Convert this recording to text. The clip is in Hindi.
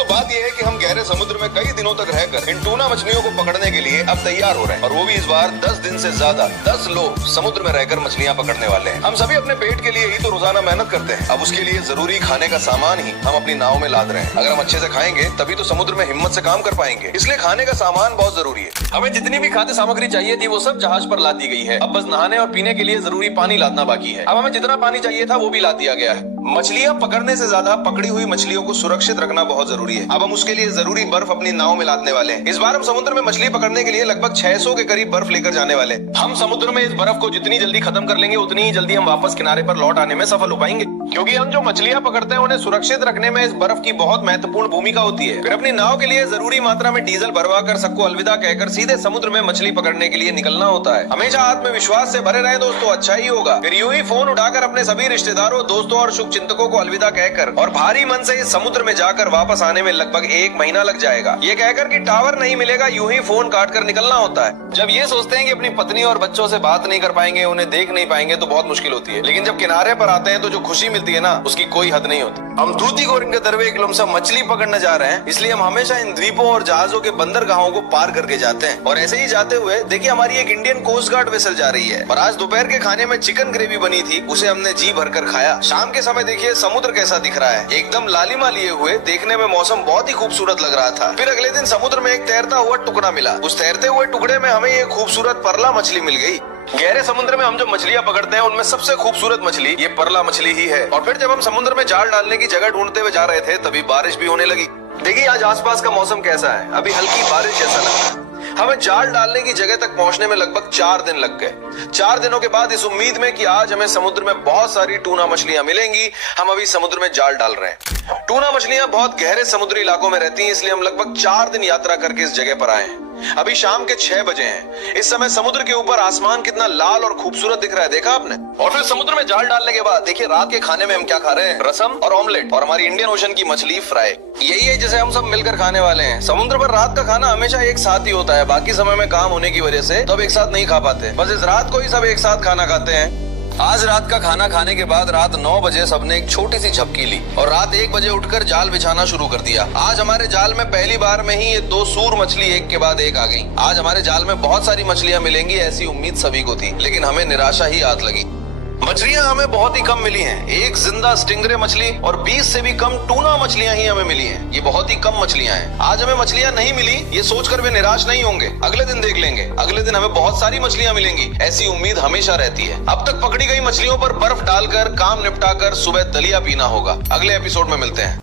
दोस्तों बात यह है कि हम गहरे समुद्र में कई दिनों तक रहकर इन टूना मछलियों को पकड़ने के लिए अब तैयार हो रहे हैं, और वो भी इस बार 10 दिन से ज्यादा। 10 लोग समुद्र में रहकर मछलियां पकड़ने वाले हैं। हम सभी अपने पेट के लिए ही तो रोजाना मेहनत करते हैं। अब उसके लिए जरूरी खाने का सामान ही हम अपनी नाव में लाद रहे हैं। अगर हम अच्छे से खाएंगे तभी तो समुद्र में हिम्मत से काम कर पाएंगे। इसलिए खाने का सामान बहुत जरूरी है। हमें जितनी भी खाद्य सामग्री चाहिए थी वो सब जहाज पर लाद दी गई है। अब बस नहाने और पीने के लिए जरूरी पानी लादना बाकी है। अब हमें जितना पानी चाहिए था वो भी लाद दिया गया है। मछलियां पकड़ने से ज्यादा पकड़ी हुई मछलियों को सुरक्षित रखना बहुत जरूरी है। अब हम उसके लिए जरूरी बर्फ अपनी नाव में लादने वाले हैं। इस बार हम समुद्र में मछली पकड़ने के लिए लगभग 600 के करीब बर्फ लेकर जाने वाले हैं। हम समुद्र में इस बर्फ को जितनी जल्दी खत्म कर लेंगे उतनी ही जल्दी हम वापस किनारे पर लौट आने में सफल हो पाएंगे, क्योंकि हम जो मछलियां पकड़ते हैं उन्हें सुरक्षित रखने में इस बर्फ की बहुत महत्वपूर्ण भूमिका होती है। फिर अपनी नाव के लिए जरूरी मात्रा में डीजल भरवा कर सबको अलविदा कहकर सीधे समुद्र में मछली पकड़ने के लिए निकलना होता है। हमेशा आत्मविश्वास से भरे रहे दोस्तों, अच्छा ही होगा। फिर यूं ही फोन उठाकर अपने सभी रिश्तेदारों, दोस्तों और शुभ चिंतकों को अलविदा कहकर और भारी मन से इस समुद्र में जाकर वापस आने में लगभग 1 महीना लग जाएगा। ये कहकर कि टावर नहीं मिलेगा, यूं ही फोन काट कर निकलना होता है। जब ये सोचते हैं कि अपनी पत्नी और बच्चों से बात नहीं कर पाएंगे, उन्हें देख नहीं पाएंगे तो बहुत मुश्किल होती है। लेकिन जब किनारे पर आते हैं तो जो खुशी मिलती है ना, उसकी कोई हद नहीं होती। हम तूतीकोरिन के दरवे एक लमसम मछली पकड़ने जा रहे हैं, इसलिए हम हमेशा इन द्वीपों और जहाजों के बंदरगाहों को पार करके जाते हैं। और ऐसे ही जाते हुए देखिए हमारी एक इंडियन कोस्ट गार्ड वेसल जा रही है। और आज दोपहर के खाने में चिकन ग्रेवी बनी थी, उसे हमने जी भरकर खाया। शाम के समय देखिए समुद्र कैसा दिख रहा है, एकदम लालिमा लिए हुए। देखने में मौसम बहुत ही खूबसूरत लग रहा था। फिर अगले दिन समुद्र में एक तैरता हुआ टुकड़ा मिला। उस तैरते हुए टुकड़े में हमें एक खूबसूरत परला मछली मिल गई। गहरे समुद्र में हम जो मछलियां पकड़ते हैं उनमें सबसे खूबसूरत मछली ये परला मछली ही है। और फिर जब हम समुद्र में जाल डालने की जगह ढूंढते हुए जा रहे थे तभी बारिश भी होने लगी। देखिए आज आसपास का मौसम कैसा है, अभी हल्की बारिश जैसा लग रहा है। हमें जाल डालने की जगह तक पहुंचने में लगभग 4 दिन लग गए। 4 दिनों के बाद इस उम्मीद में कि आज हमें समुद्र में बहुत सारी टूना मछलियां मिलेंगी, हम अभी समुद्र में जाल डाल रहे हैं। टूना मछलियां बहुत गहरे समुद्री इलाकों में रहती हैं, इसलिए हम लगभग 4 दिन यात्रा करके इस जगह पर आए हैं। अभी शाम के 6 बजे हैं। इस समय समुद्र के ऊपर आसमान कितना लाल और खूबसूरत दिख रहा है, देखा आपने? और फिर समुद्र में जाल डालने के बाद देखिए रात के खाने में हम क्या खा रहे हैं, रसम और ऑमलेट और हमारी इंडियन ओशन की मछली फ्राई। यही है जिसे हम सब मिलकर खाने वाले हैं। समुद्र पर रात का खाना हमेशा एक साथ ही होता है, बाकी समय में काम होने की वजह से तो अब एक साथ नहीं खा पाते। बस इस रात को ही सब एक साथ खाना खाते हैं। आज रात का खाना खाने के बाद रात 9 बजे सबने एक छोटी सी झपकी ली और रात 1 बजे उठकर जाल बिछाना शुरू कर दिया। आज हमारे जाल में पहली बार में ही ये 2 सूर मछली एक के बाद एक आ गई। आज हमारे जाल में बहुत सारी मछलियां मिलेंगी, ऐसी उम्मीद सभी को थी, लेकिन हमें निराशा ही हाथ लगी। मछलियां हमें बहुत ही कम मिली हैं। एक जिंदा स्टिंगरे मछली और 20 से भी कम टूना मछलियां ही हमें मिली हैं। ये बहुत ही कम मछलियां हैं। आज हमें मछलियां नहीं मिली ये सोचकर वे निराश नहीं होंगे, अगले दिन देख लेंगे। अगले दिन हमें बहुत सारी मछलियां मिलेंगी, ऐसी उम्मीद हमेशा रहती है। अब तक पकड़ी गई मछलियों पर बर्फ डालकर काम निपटाकर सुबह दलिया पीना होगा। अगले एपिसोड में मिलते हैं।